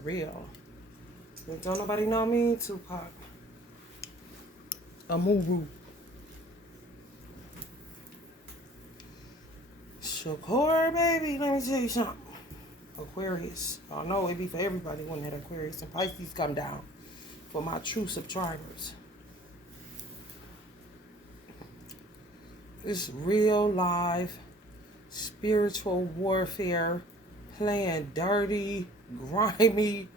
Real. Don't nobody know me, Tupac. Amuru. Shakur, baby, let me tell you something. Aquarius. I know it be for everybody when that Aquarius and Pisces come down. For my true subscribers. It's real live spiritual warfare, playing dirty, grimy,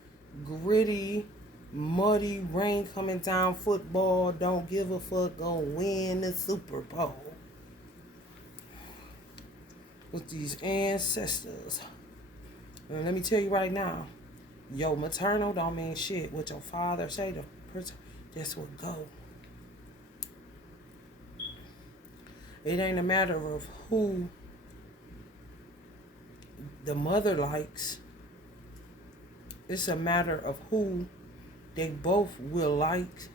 gritty, muddy, rain coming down football, don't give a fuck, gonna win the Super Bowl. With these ancestors. And let me tell you right now, your maternal don't mean shit. What your father say, the person, that's what go. It ain't a matter of who the mother likes. It's a matter of who they both will like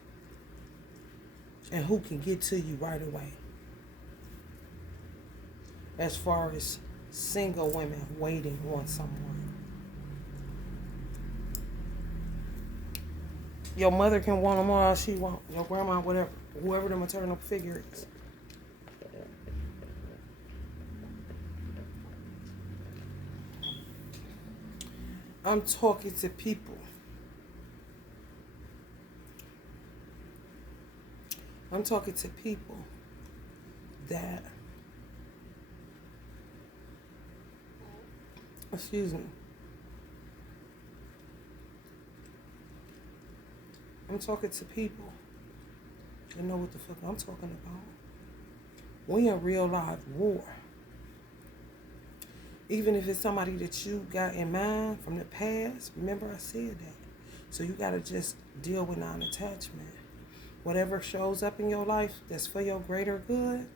and who can get to you right away. As far as single women waiting on someone. Your mother can want them all she want. Your grandma, whatever. Whoever the maternal figure is. I'm talking to people. I'm talking to people that, excuse me. I'm talking to people that know what the fuck I'm talking about. We in real live war. Even if it's somebody that you got in mind from the past, remember I said that. So you got to just deal with non-attachment. Whatever shows up in your life that's for your greater good,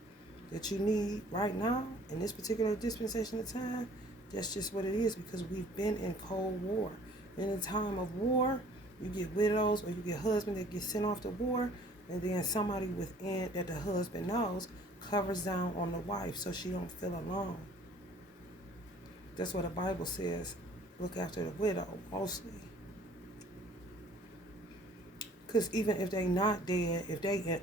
that you need right now, in this particular dispensation of time, that's just what it is, because we've been in Cold War. In a time of war, you get widows or you get husband that gets sent off to war, and then somebody within that the husband knows covers down on the wife so she don't feel alone. That's what the Bible says. Look after the widow, mostly. Because even if they not dead, if they in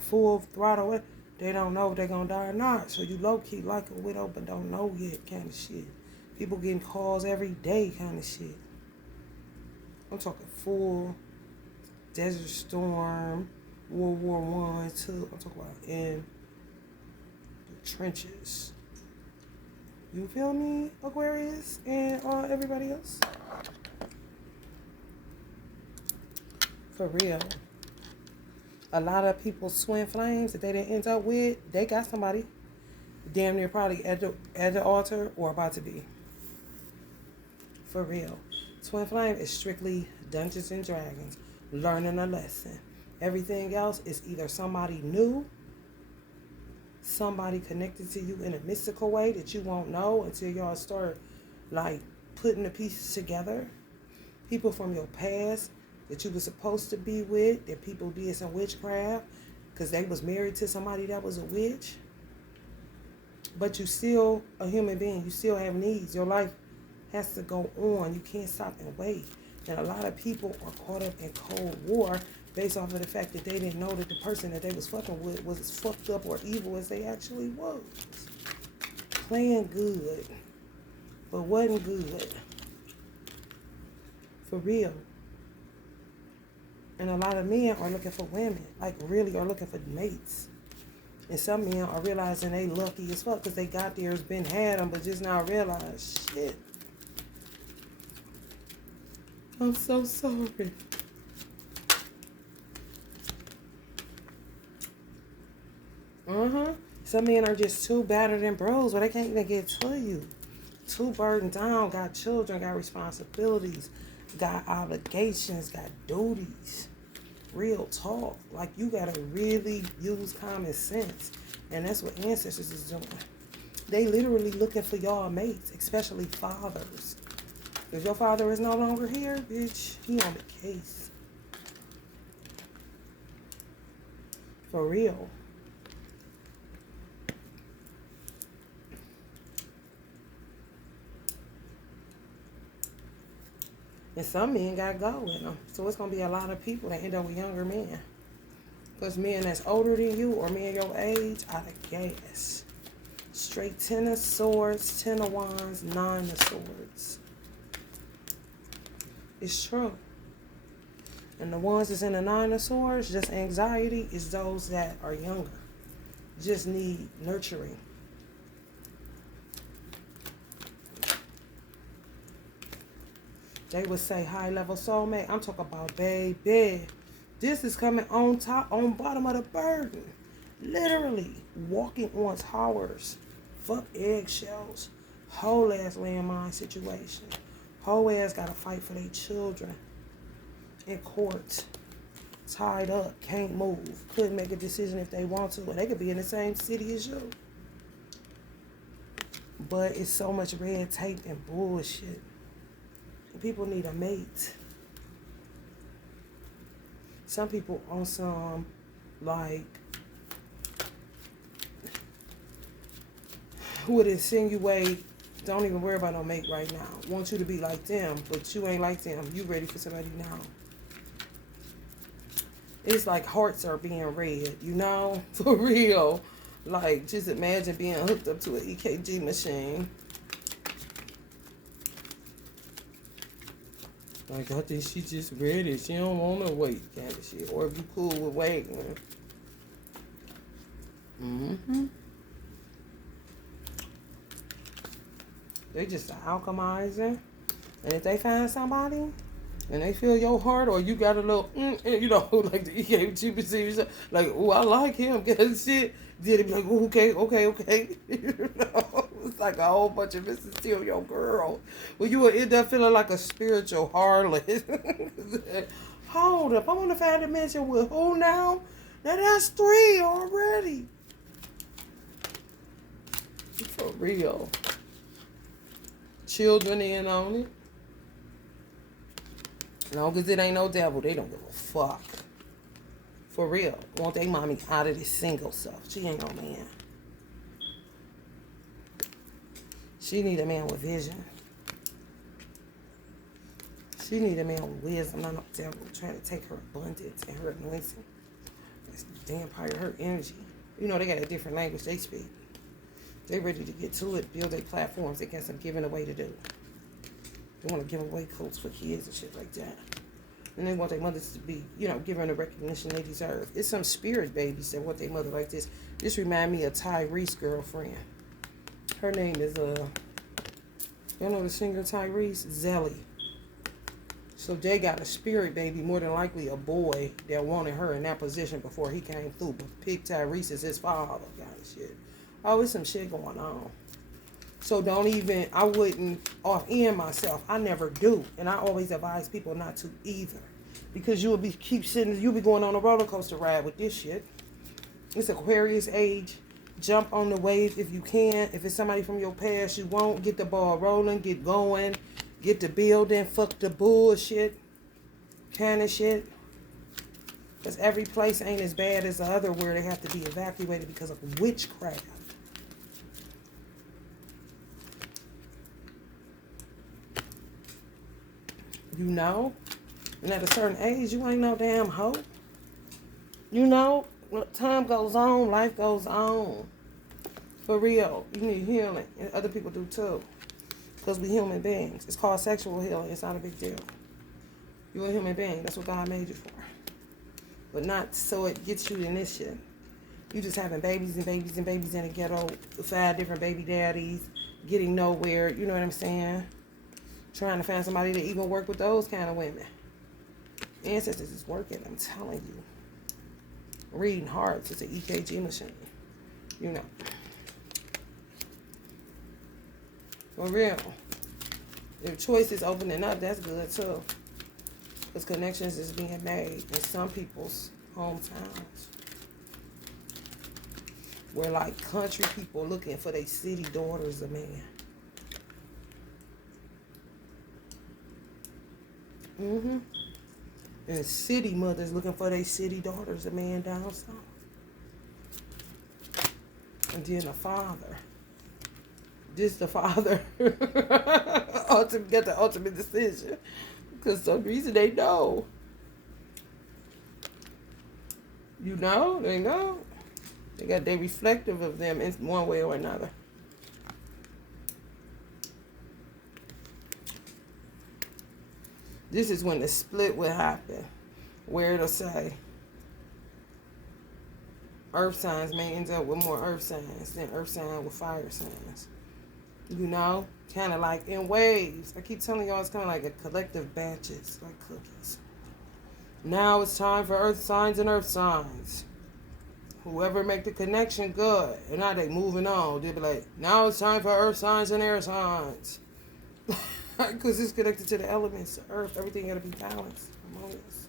full throttle, they don't know if they're going to die or not. So you low-key like a widow but don't know yet kind of shit. People getting calls every day kind of shit. I'm talking full Desert Storm, World War I, II. I'm talking about in the trenches. You feel me, Aquarius and everybody else? For real. A lot of people twin flames that they didn't end up with, they got somebody damn near probably at the altar or about to be. For real. Twin flame is strictly Dungeons and Dragons, learning a lesson. Everything else is either somebody new, somebody connected to you in a mystical way that you won't know until y'all start like putting the pieces together. People from your past that you were supposed to be with, that people did some witchcraft because they was married to somebody that was a witch. But you still a human being. You still have needs. Your life has to go on. You can't stop and wait. And a lot of people are caught up in Cold War based off of the fact that they didn't know that the person that they was fucking with was as fucked up or evil as they actually was. Playing good, but wasn't good. For real. And a lot of men are looking for women, like really are looking for mates. And some men are realizing they lucky as fuck because they got theirs, been had them, but just now realize, shit. I'm so sorry. Some men are just too battered and bros where they can't even get to you. Too burdened down, got children, got responsibilities, got obligations, got duties. Real talk. Like, you gotta really use common sense. And that's what ancestors is doing. They literally looking for y'all mates, especially fathers. If your father is no longer here, bitch, he on the case. For real. And some men got to go with them. So it's going to be a lot of people that end up with younger men. Because men that's older than you or men your age, out of gas. Straight 10 of swords, 10 of wands, 9 of swords. It's true. And the ones that's in the 9 of swords, just anxiety, is those that are younger. Just need nurturing. They would say high level soulmate. I'm talking about baby. This is coming on top, on bottom of the burden. Literally walking on towers. Fuck eggshells. Whole ass landmine situation. Whole ass gotta fight for their children. In court. Tied up. Can't move. Couldn't make a decision if they want to. And they could be in the same city as you. But it's so much red tape and bullshit. People need a mate. Some people on some, like, would insinuate, don't even worry about no mate right now. Want you to be like them, but you ain't like them. You ready for somebody now. It's like hearts are being read, you know? For real. Like, just imagine being hooked up to an EKG machine. Like, I think she just ready. She don't want to wait, kind of shit. Or if you cool with waiting. They just alchemizing. And if they find somebody and they feel your heart, or you got a little, you know, like the EKG machine, like, oh, I like him, get shit. Then it be like, oh, okay. You know, it's like a whole bunch of Mrs. Steal Your Girl. Well, you will end up feeling like a spiritual harlot. Hold up, I'm on the 5th dimension with who now? Now that's 3 already. For real. Children in on it. As long as it ain't no devil, they don't give a fuck. For real. Want they mommy out of this single stuff. She ain't no man. She need a man with vision. She need a man with wisdom. Not no devil trying to take her abundance and her anointing. That's vampire, her energy. You know, they got a different language they speak. They ready to get to it, build their platforms. They got some giving away to do. They want to give away coats for kids and shit like that. And they want their mothers to be, you know, giving the recognition they deserve. It's some spirit babies that want their mother like this. This remind me of Tyrese's girlfriend. Her name is, you know the singer Tyrese? Zelly. So they got a spirit baby, more than likely a boy that wanted her in that position before he came through. But picked Tyrese as his father, kind of shit. Oh, it's some shit going on. So don't even, I wouldn't off-end myself. I never do. And I always advise people not to either. Because you'll be going on a roller coaster ride with this shit. It's Aquarius age. Jump on the wave if you can. If it's somebody from your past, you won't. Get the ball rolling, get going, get the building, fuck the bullshit kind of shit. Because every place ain't as bad as the other where they have to be evacuated because of witchcraft. You know, and at a certain age, you ain't no damn hoe. You know, time goes on, life goes on. For real, you need healing, and other people do too. Because we human beings. It's called sexual healing. It's not a big deal. You're a human being. That's what God made you for. But not so it gets you in this shit. You just having babies and babies and babies in the ghetto, 5 different baby daddies, getting nowhere. You know what I'm saying? Trying to find somebody to even work with those kind of women. Ancestors is working, I'm telling you. Reading hearts, it's an EKG machine. You know. For real. If choice is opening up, that's good too. Because connections is being made in some people's hometowns. Where like country people looking for their city daughters a man. And city mothers looking for their city daughters, a man down south. And then the father. This the father. Get the ultimate decision. Because some reason they know. You know, they know. They reflective of them in one way or another. This is when the split would happen, where it'll say earth signs may end up with more earth signs than earth sign with fire signs. You know, kind of like in waves. I keep telling y'all it's kind of like a collective batches, like cookies. Now it's time for earth signs and earth signs. Whoever make the connection, good. And now they moving on. They'll be like, now it's time for earth signs and air signs. Because it's connected to the elements of earth. Everything got to be balanced, harmonious.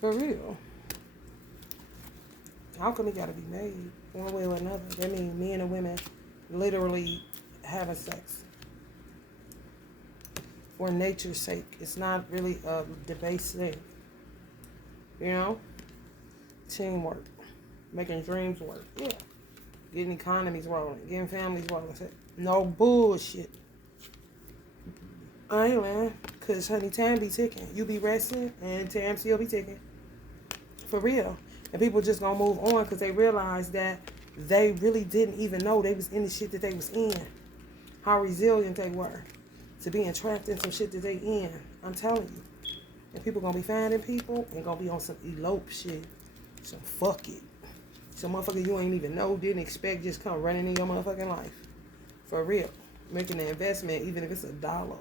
For real. Alchemy got to be made one way or another. That means men and women literally having sex for nature's sake. It's not really a debased thing. You know? Teamwork. Making dreams work. Yeah. Getting economies rolling. Getting families rolling. No bullshit. I ain't, man. Because, honey, time be ticking. You be resting and time still be ticking. For real. And people just gonna move on because they realize that they really didn't even know they was in the shit that they was in. How resilient they were to being trapped in some shit that they in. I'm telling you. And people gonna be finding people and gonna be on some elope shit. Some fuck it. Some motherfucker you ain't even know, didn't expect, just come running in your motherfucking life. For real. Making an investment, even if it's $1.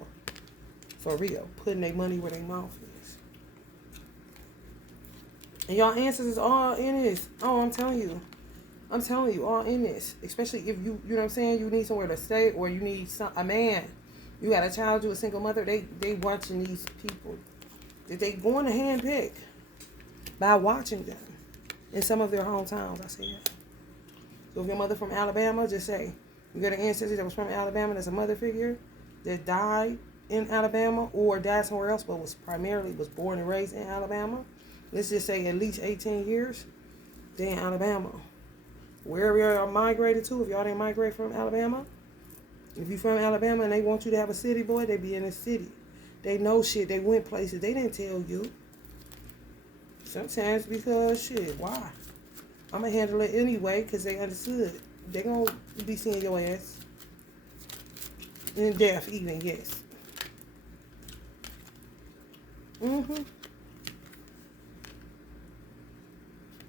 For real. Putting their money where their mouth is. And y'all answers is all in this. Oh, I'm telling you. I'm telling you, all in this. Especially if you know what I'm saying, you need somewhere to stay or you need a man. You got a child, you a single mother, they watching these people. That they going to handpick by watching them in some of their hometowns. I say that. So if your mother from Alabama, just say, you got an ancestor that was from Alabama that's a mother figure that died in Alabama or died somewhere else but was born and raised in Alabama. Let's just say at least 18 years, they in Alabama. Wherever y'all migrated to, if y'all didn't migrate from Alabama, if you from Alabama and they want you to have a city boy, they be in the city. They know shit. They went places. They didn't tell you. Sometimes because, shit, why? I'm going to handle it anyway because they understood. They going to be seeing your ass. In death even, yes. Mm-hmm.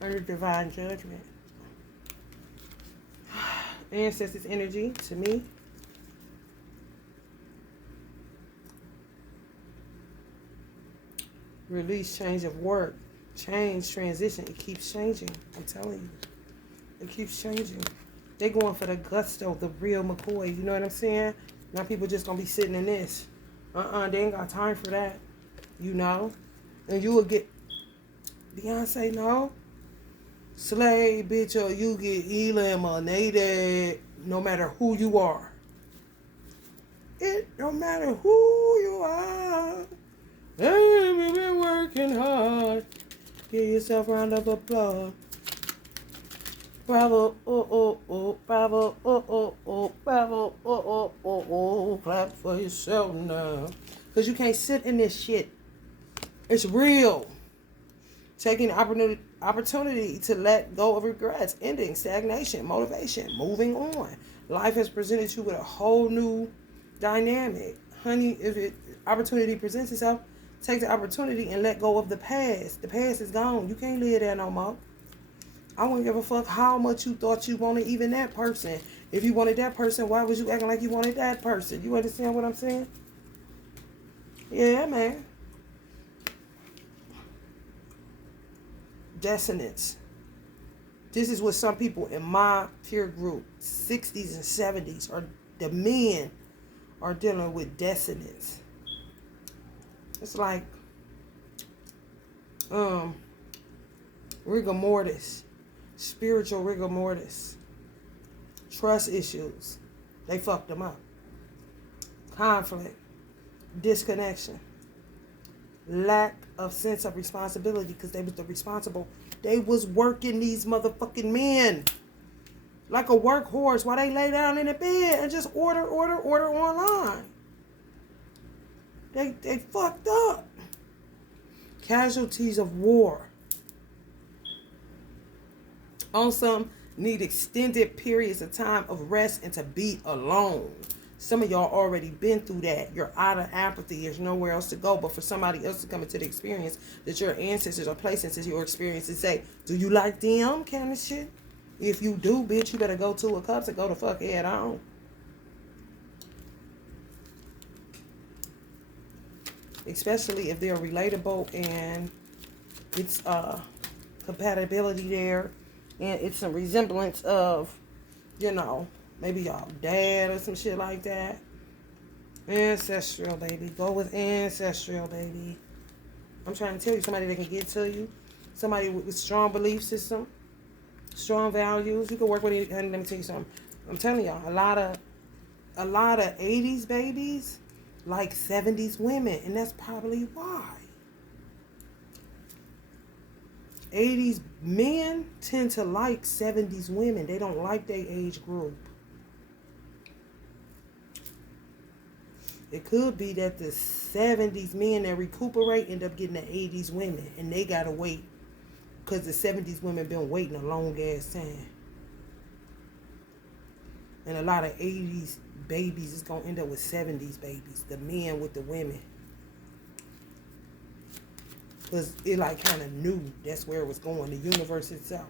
Under divine judgment. Ancestors energy, to me. Release, change of work. Change, transition. It keeps changing. I'm telling you. It keeps changing. They going for the gusto, the real McCoy. You know what I'm saying? Now people just gonna be sitting in this. They ain't got time for that. You know? And you will get Beyonce, no? Slave, bitch, or you get Elam or Nadab, no matter who you are. It don't matter who you are. Hey, we've been working hard. Give yourself a round of applause. Bravo, oh, oh, oh, bravo, oh, oh, oh, bravo, oh, oh, oh, oh. Clap for yourself now. Because you can't sit in this shit. It's real. Taking the opportunity to let go of regrets, ending, stagnation, motivation, moving on. Life has presented you with a whole new dynamic. Honey, if opportunity presents itself, take the opportunity and let go of the past. The past is gone. You can't live there no more. I wouldn't give a fuck how much you thought you wanted even that person. If you wanted that person, why was you acting like you wanted that person? You understand what I'm saying? Yeah, man. Dissonance. This is what some people in my peer group, 60s and 70s, or the men are dealing with dissonance. It's like rigor mortis, spiritual rigor mortis, trust issues. They fucked them up. Conflict, disconnection, lack of sense of responsibility because they was the responsible. They was working these motherfucking men like a workhorse while they lay down in the bed and just order online. They fucked up. Casualties of war. On some, need extended periods of time of rest and to be alone. Some of y'all already been through that. You're out of apathy. There's nowhere else to go. But for somebody else to come into the experience that your ancestors are placing into your experience and say, do you like them kind of shit? If you do, bitch, you better go to a cups and go the fuck head on. Especially if they're relatable and it's compatibility there. And it's some resemblance of, you know, maybe y'all dad or some shit like that. Ancestral, baby. Go with ancestral, baby. I'm trying to tell you, somebody that can get to you. Somebody with strong belief system. Strong values. You can work with it. Let me tell you something. I'm telling y'all, a lot of 80s babies like 70s women. And that's probably why. 80s men tend to like 70s women. They don't like their age group. It could be that the 70s men that recuperate end up getting the 80s women. And they got to wait. Because the 70s women been waiting a long ass time. And a lot of 80s babies is going to end up with 70s babies. The men with the women. Because it like kind of knew that's where it was going. The universe itself.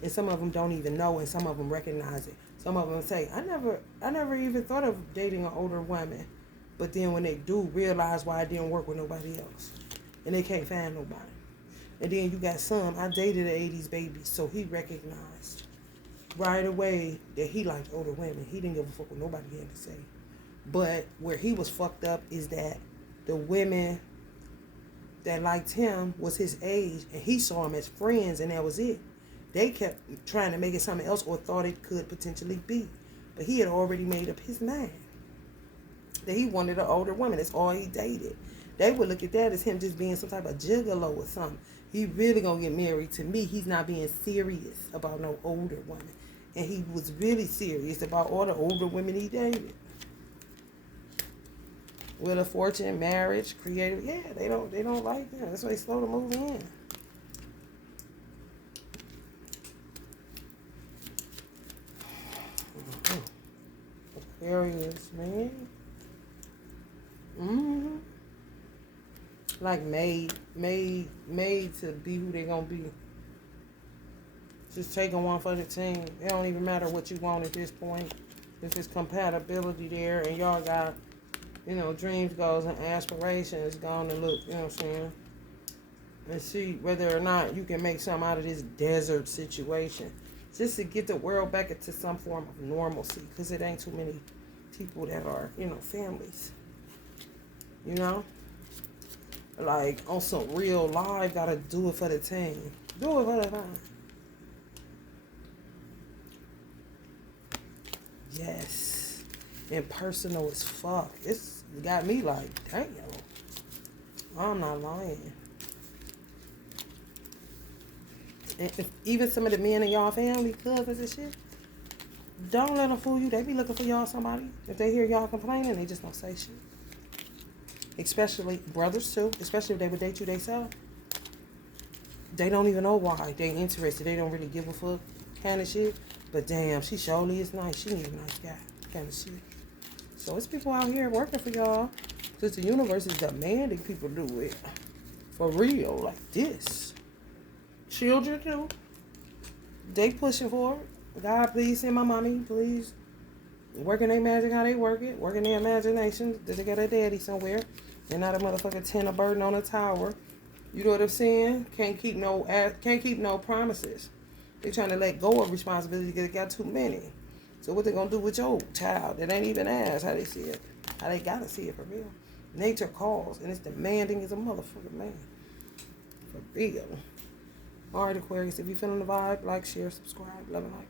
And some of them don't even know. And some of them recognize it. Some of them say, I never even thought of dating an older woman. But then when they do, realize why it didn't work with nobody else. And they can't find nobody. And then you got some, I dated an 80s baby. So he recognized right away that he liked older women. He didn't give a fuck what nobody had to say. But where he was fucked up is that the women that liked him was his age, and he saw them as friends, and that was it. They kept trying to make it something else or thought it could potentially be. But he had already made up his mind that he wanted an older woman. That's all he dated. They would look at that as him just being some type of gigolo or something. He really gonna get married. To me, he's not being serious about no older woman. And he was really serious about all the older women he dated. With a fortune, marriage, creative, yeah, they don't like that. That's why they slow to move in. Aquarius, man. Like made to be who they gonna be. Just taking one for the team. It don't even matter what you want at this point. If it's compatibility there and y'all got, you know, dreams, goals, and aspirations, going to look, you know what I'm saying, and see whether or not you can make something out of this desert situation. Just to get the world back into some form of normalcy, because it ain't too many people that are, you know, families. You know? Like, on some real life, gotta do it for the team. Do it for the team. Yes. Impersonal as fuck. It's got me like, damn. I'm not lying. And if even some of the men in y'all family, cousins and shit, don't let them fool you. They be looking for y'all somebody. If they hear y'all complaining, they just don't say shit. Especially brothers too. Especially if they would date you themselves. They don't even know why. They interested. They don't really give a fuck kind of shit. But damn, she surely is nice. She need a nice guy kind of shit. So it's people out here working for y'all. Because the universe is demanding people do it. For real. Like this. Children too. They pushing for it. God, please send my mommy. Please. Working their magic how they work it. Working their imagination. That they got a daddy somewhere. They're not a motherfucking tent of burden on a tower. You know what I'm saying? Can't keep no promises. They trying to let go of responsibility because they got too many. So what they gonna do with your child that ain't even asked how they see it? How they gotta see it for real. Nature calls and it's demanding as a motherfucking man. For real. Alright, Aquarius, if you feeling the vibe, like, share, subscribe, love and like.